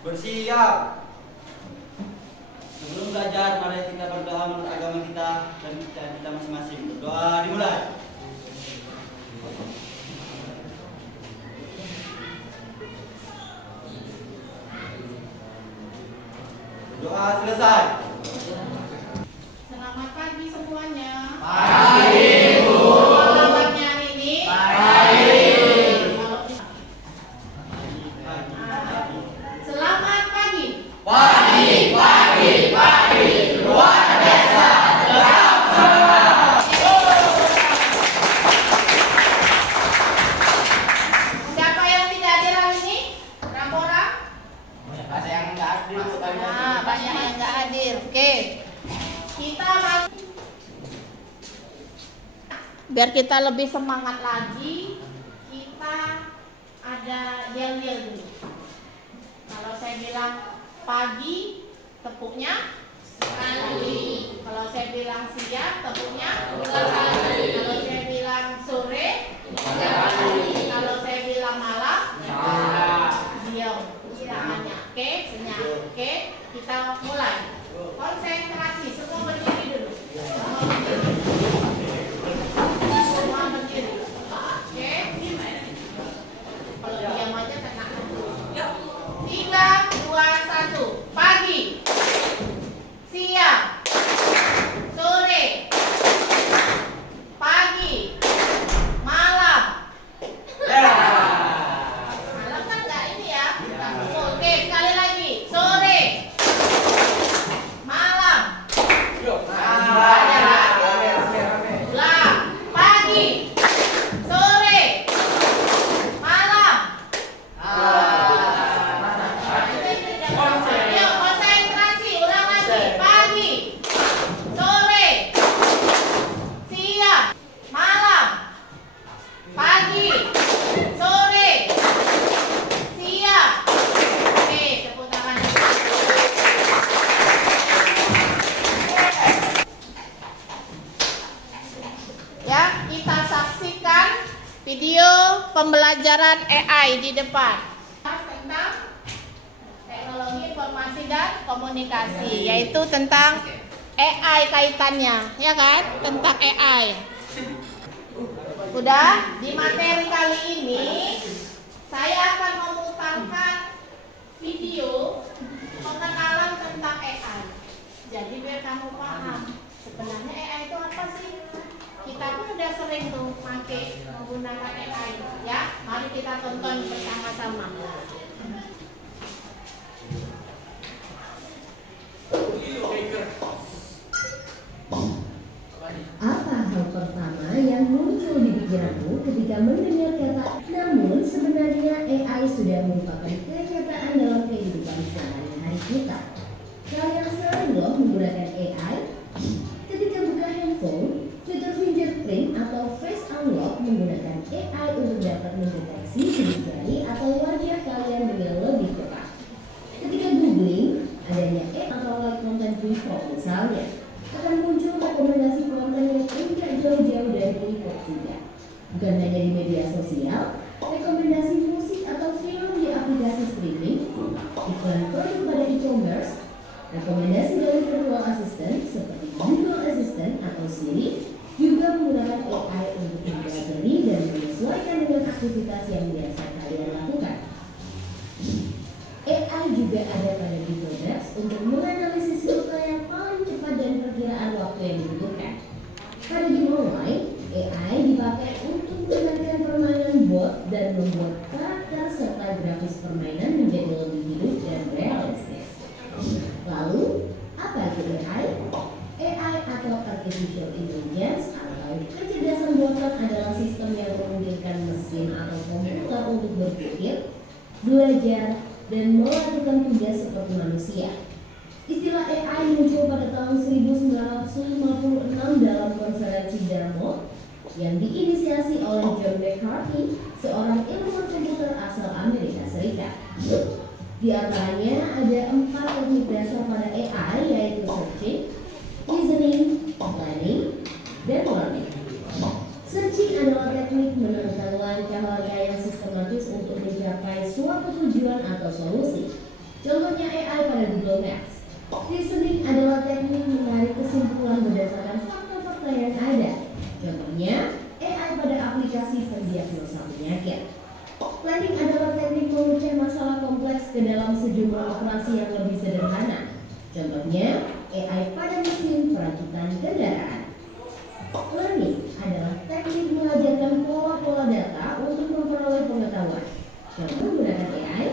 Bersiap. Sebelum belajar, mari kita berdoa menurut agama kita dan kita masing-masing. Berdoa dimulai. Doa selesai. Selamat pagi semuanya. Pagi, Bu. Kabarnya hari ini? Baik. Selamat pagi. Pagi, luar biasa. Siapa yang tidak hadir hari ini? Berapa orang? Ada yang enggak hadir. Nah, banyak yang nggak hadir. Oke. Kita masih. Biar kita lebih semangat lagi, kita ada yel-yel dulu. Kalau saya bilang pagi, tepuknya sekali. Kalau saya bilang siang, tepuknya dua kali. Kalau saya bilang sore, tiga kali. Kalau saya bilang malam, diam. Tangannya oke, senyap oke. Kita mulai. Konsentrasi, semua berdiri dulu. Semua berdiri. Oke. Kalau diam aja kena. 3, 2, 1. Pagi, siang, sore, pagi, malam. Malam kan nggak ini ya. Oke, sekali lagi. Sore, malam. Ulang. Pagi, sore, malam. Yuk, konsentrasi. Ulang lagi. Pagi, sore, siang, malam. Pagi, sore, siang. Oke, tepuk tangan. Ya, kita saksikan video pembelajaran AI di depan tentang teknologi informasi dan komunikasi, yaitu tentang AI kaitannya, ya kan? Tentang AI. Udah, di materi kali ini saya akan memutarkan video pengenalan tentang AI. Jadi biar kamu paham sebenarnya AI itu apa sih? Kita pun udah sering tuh pakai menggunakan AI, ya. Mari kita tonton bersama-sama. Apa hal pertama yang muncul di pikiranmu ketika mendengar kata namun sebenarnya AI sudah merupakan kenyataan dalam kehidupan sehari-hari kita? Kalian sering loh menggunakan AI? Ketika buka handphone, fitur fingerprint atau face unlock menggunakan AI untuk dapat mendeteksi sidik jari atau wajah kalian dengan lebih cepat. Ketika googling, adanya AI atau like content report misalnya, akan muncul rekomendasi konten yang tidak jauh-jauh dari report juga. Bukan hanya di media sosial, rekomendasi musik atau film di aplikasi streaming, iklan produk pada e-commerce, rekomendasi dari virtual assistant seperti Google Assistant atau Siri juga menggunakan AI untuk mempelajari dan menyesuaikan dengan aktivitas yang biasa kalian lakukan. AI juga ada pada Bibliodex untuk menganalisis rute yang paling cepat dan perkiraan waktu yang dibutuhkan. Pada game online, AI dipakai untuk mengenalkan permainan bot dan membuat karakter serta grafis permainan menjadi lebih hidup dan realistis. Lalu, apa itu AI? AI atau Artificial Intelligence atau kecerdasan buatan adalah sistem yang memungkinkan mesin atau komputer untuk berpikir, belajar, dan melakukan tugas seperti manusia. Istilah AI muncul pada tahun 1956 dalam konferensi Dartmouth yang diinisiasi oleh John McCarthy, seorang ilmuwan komputer asal Amerika Serikat. Di antaranya ada 4 teknik dasar pada AI, yaitu searching, listening, planning, dan learning. Searching adalah teknik menemukan langkah-langkah yang sistematis untuk mencapai suatu tujuan atau solusi. Contoh Maths. Reasoning adalah teknik menarik kesimpulan berdasarkan fakta-fakta yang ada. Contohnya, AI pada aplikasi pendiagnosa penyakit. Planning adalah teknik memecah masalah kompleks ke dalam sejumlah operasi yang lebih sederhana. Contohnya, AI pada mesin perakitan kendaraan. Learning adalah teknik mengajarkan pola-pola data untuk memperoleh pengetahuan. Contoh menggunakan AI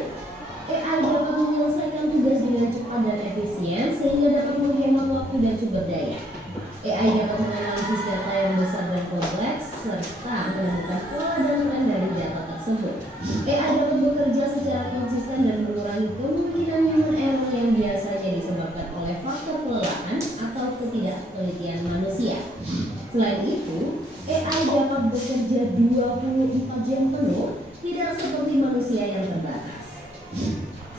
dapat menyelesaikan tugas dengan cepat dan efisien sehingga dapat menghemat waktu dan sumber daya. AI dapat menganalisis data yang besar dan kompleks serta menemukan pola dan tren dari data tersebut. AI dapat bekerja secara konsisten dan mengurangi kemungkinan human error yang biasanya disebabkan oleh faktor kelelahan atau ketidaktelitian manusia. Selain itu, AI dapat bekerja 24 jam penuh, tidak seperti manusia yang terbatas.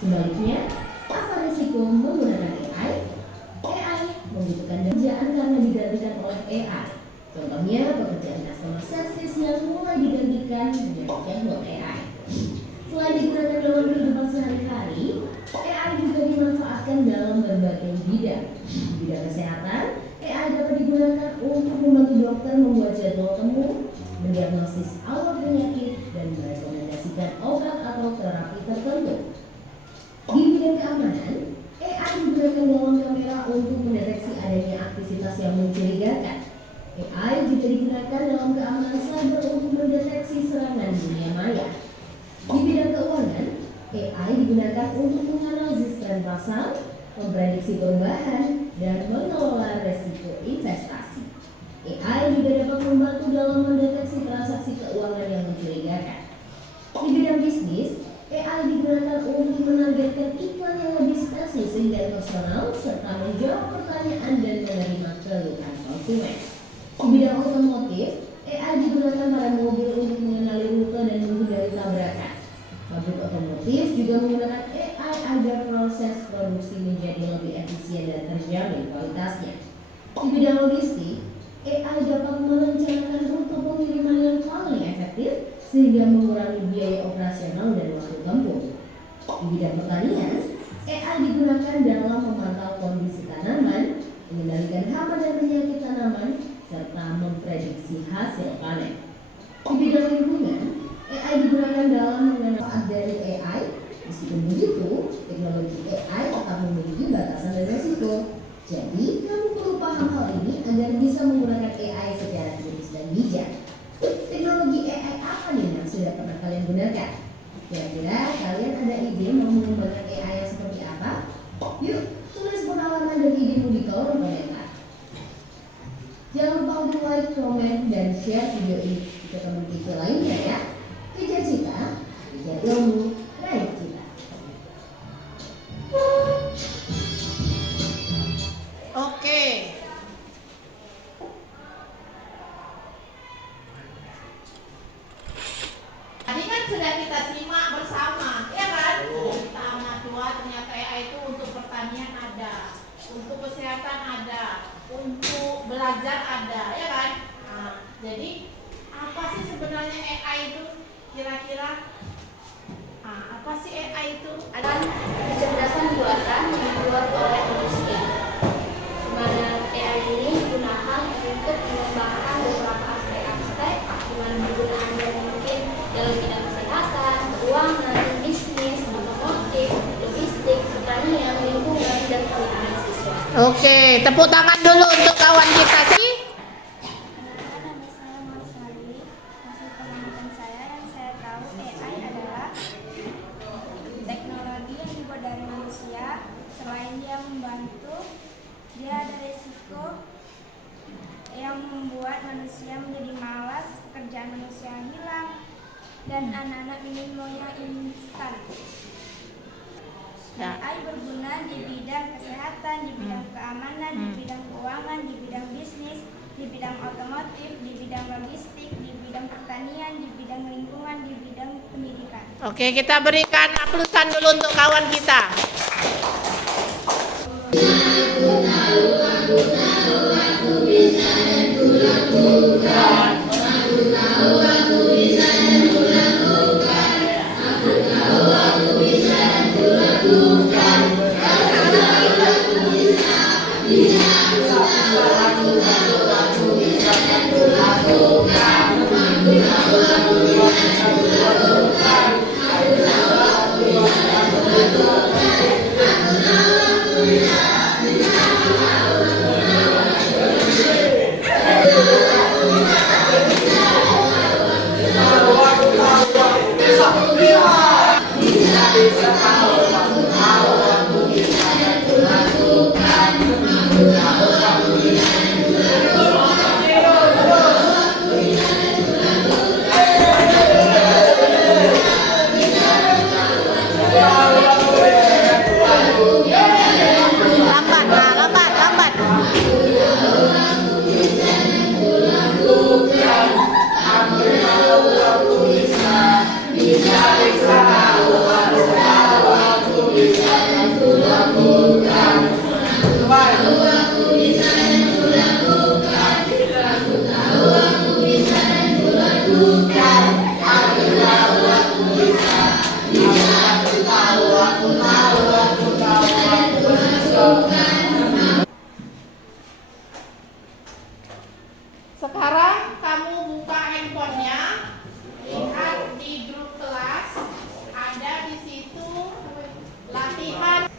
Sebaliknya, apa risiko menggunakan AI? AI membutuhkan pekerjaan karena digantikan oleh AI. Contohnya, pekerjaan customer service yang mulai digantikan dengan chatbot AI. Selain digunakan dalam kehidupan sehari-hari, AI juga dimanfaatkan dalam berbagai bidang. Di bidang kesehatan, AI dapat digunakan untuk membantu dokter membuat jadwal temu, mendiagnosis awal penyakit, dan merekomendasikan obat atau terapi tertentu. Di bidang keamanan, AI digunakan dalam kamera untuk mendeteksi adanya aktivitas yang mencurigakan. AI juga digunakan dalam keamanan cyber untuk mendeteksi serangan dunia maya. Di bidang keuangan, AI digunakan untuk menganalisis tren pasar, memprediksi perubahan, dan mengelola resiko investasi. AI juga dapat membantu dalam mendeteksi transaksi keuangan yang mencurigakan. Di bidang bisnis, AI digunakan untuk menargetkan iklan yang lebih spesifik dan personal serta menjawab pertanyaan dan menerima keluhan konsumen. Di bidang otomotif, AI digunakan pada mobil untuk mengenali rute dan menghindari tabrakan. Pabrik otomotif juga menggunakan AI agar proses produksi menjadi lebih efisien dan terjamin kualitasnya. Di bidang logistik, AI dapat merencanakan rute pengiriman yang paling efektif sehingga mengurangi biaya operasional dan waktu tempuh. Di bidang pertanian, AI digunakan dalam memantau kondisi tanaman, mengendalikan hama dan penyakit tanaman, serta memprediksi hasil panen. Di bidang lingkungan, AI digunakan dalam mengenal dari AI. Meskipun begitu, teknologi AI tetap memiliki batasan dan resiko. Jadi, kamu perlu paham hal ini agar bisa menggunakan AI secara kritis dan bijak. Teknologi AI apa nih yang sudah pernah kalian gunakan? Kira-kira kalian ada ide mau menggunakan AI yang seperti apa? Yuk, tulis pengalaman dan idemu di kolom komentar. Jangan lupa untuk like, komen, dan share video ini ke teman kita lainnya ya. Kejar cita, kejar ilmu, raih cita. Oke. Tadi kan sudah kita simak bersama, ya kan? Kita amat tua ternyata AI itu untuk pertanian ada, untuk kesehatan ada, untuk belajar ada, ya kan? Nah, jadi apa sih sebenarnya AI itu? Kira-kira apa sih AI itu? Adalah kecerdasan buatan yang dibuat oleh manusia. Di mana AI ini digunakan untuk mengembangkan beberapa aspek-aspek di mana penggunaannya mungkin dalam bidang kesehatan, keuangan, bisnis, otomotif, logistik, pertanian, lingkungan, dan penggunaan siswa. Oke, tepuk tangan dulu untuk kawan kita sih. Selain dia membantu, dia ada resiko yang membuat manusia menjadi malas, pekerjaan manusia hilang, dan anak-anak ingin maunya instan. AI berguna di bidang kesehatan, di bidang keamanan, di bidang keuangan, di bidang bisnis, di bidang otomotif, di bidang logistik, di bidang pertanian, di bidang lingkungan, di bidang pendidikan. Oke, kita berikan aplausan dulu untuk kawan kita. Sekarang kamu buka handphonenya, lihat di grup kelas, ada di situ latihan.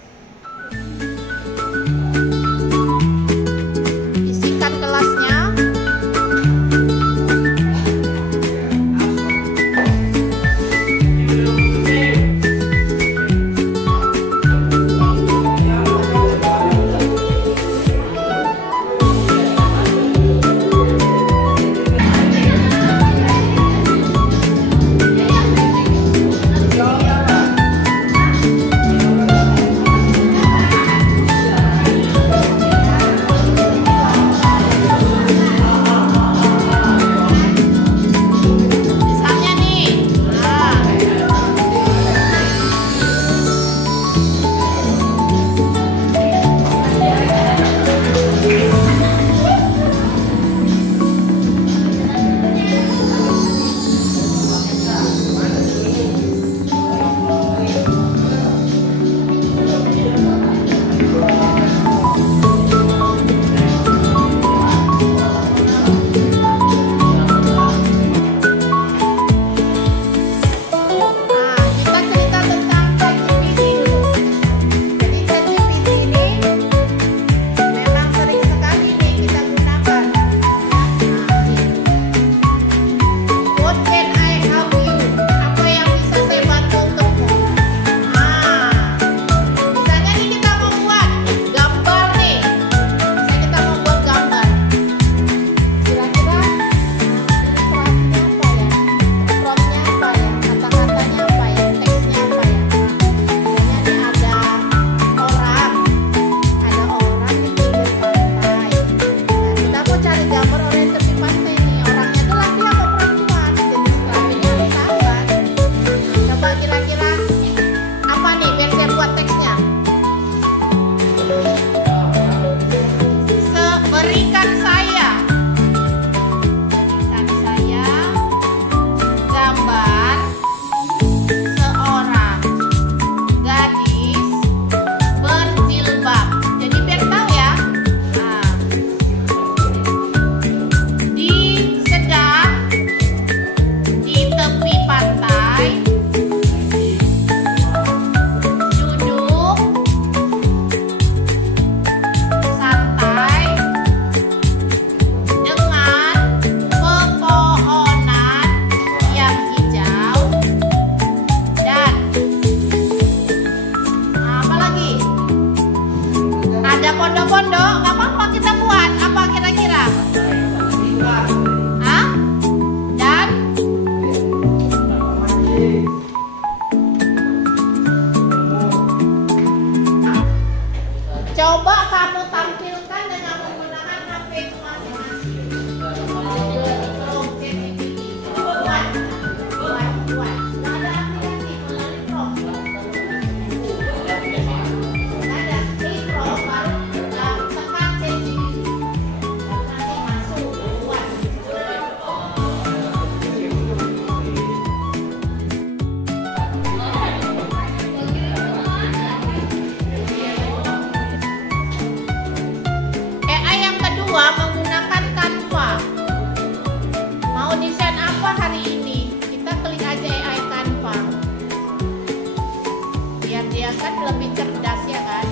kan lebih cerdas ya kan.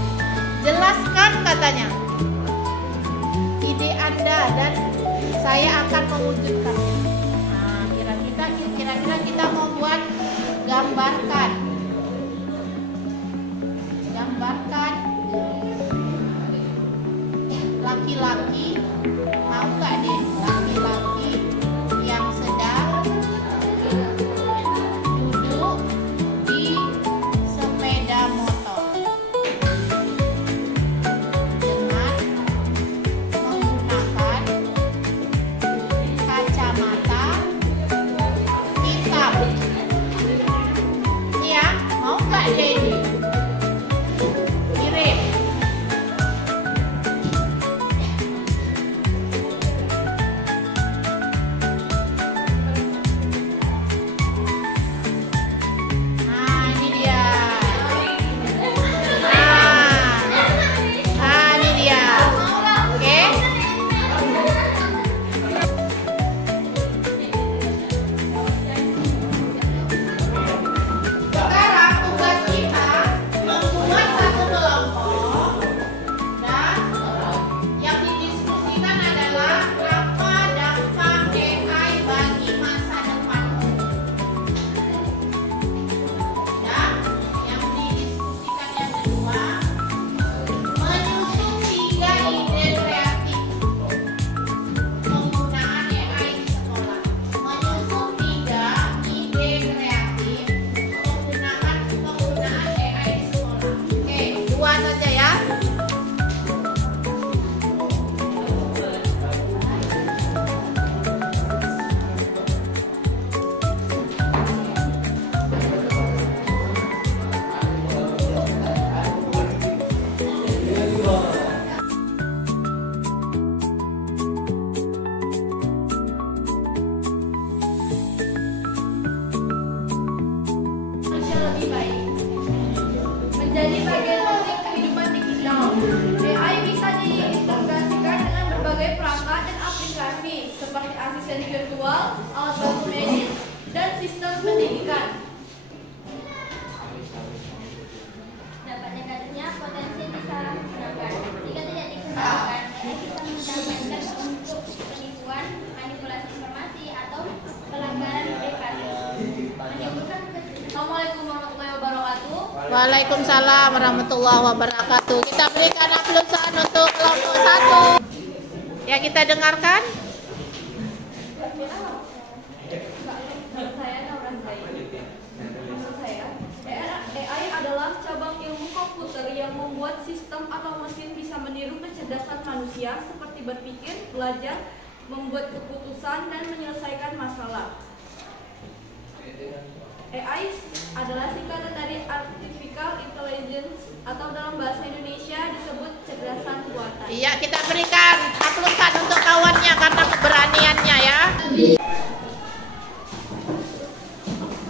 Jelaskan katanya ide Anda dan saya akan mewujudkannya. Nah, kira-kira kita mau buat gambarkan laki-laki, mau nggak deh laki-laki yang sedang duduk di sepeda motor dengan menggunakan kacamata hitam. Iya, mau nggak Lady? Kirim. Nah, ini dia. Nah, ini dia. Oke. Sekarang tugas kita membuat satu kelompok dan yang didiskusikan adalah apa dampak AI bagi masa depan. Dan yang didiskusikan yang kedua, menyusun 3 ide kreatif penggunaan AI di sekolah. Menyusun 3 ide kreatif penggunaan AI di sekolah. Oke, 2 saja ya. Manusia lebih baik. Menjadi bagian penting kehidupan digital. AI bisa diintegrasikan dengan berbagai perangkat dan aplikasi seperti asisten virtual, alat bantu medis, dan sistem pendidikan. Dapat negatifnya potensi disalahgunakan. Jika tidak dikendalikan, AI bisa mendapatkan untuk penipuan, manipulasi informasi, atau pelanggaran privasi. Menimbulkan Assalamualaikum warahmatullahi wabarakatuh. Waalaikumsalam warahmatullahi wabarakatuh. Kita berikan aplausan untuk kelompok 1. Ya, kita dengarkan. Menurut saya, AI adalah cabang ilmu komputer yang membuat sistem atau mesin bisa meniru kecerdasan manusia seperti berpikir, belajar, membuat keputusan, dan menyelesaikan masalah. AI adalah singkatan dari Artificial Intelligence atau dalam bahasa Indonesia disebut kecerdasan buatan. Iya, kita berikan aplausan untuk kawannya karena keberaniannya ya.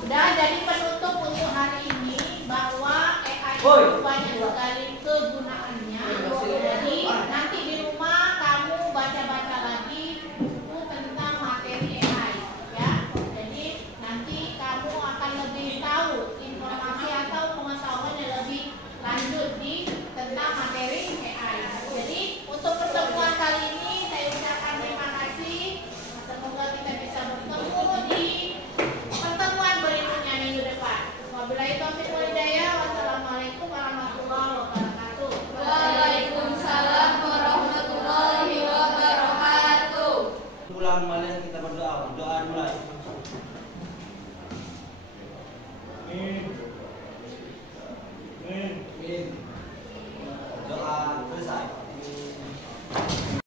Udah jadi penutup untuk hari ini bahwa AI itu banyak sekali kegunaannya. Jadi nanti di rumah kamu baca-baca lagi buku tentang materi AI ya. Jadi nanti kamu akan lebih tahu informasi atau pengetahuan yang lebih lanjut tentang materi AI. Jadi untuk pertemuan kali ini saya ucapkan terima kasih. Semoga kita bisa bertemu di pertemuan berikutnya minggu depan. Wabillahi taufiq wal hidayah. Wassalamualaikum warahmatullahi wabarakatuh. Waalaikumsalam warahmatullahi wabarakatuh. Pulang balik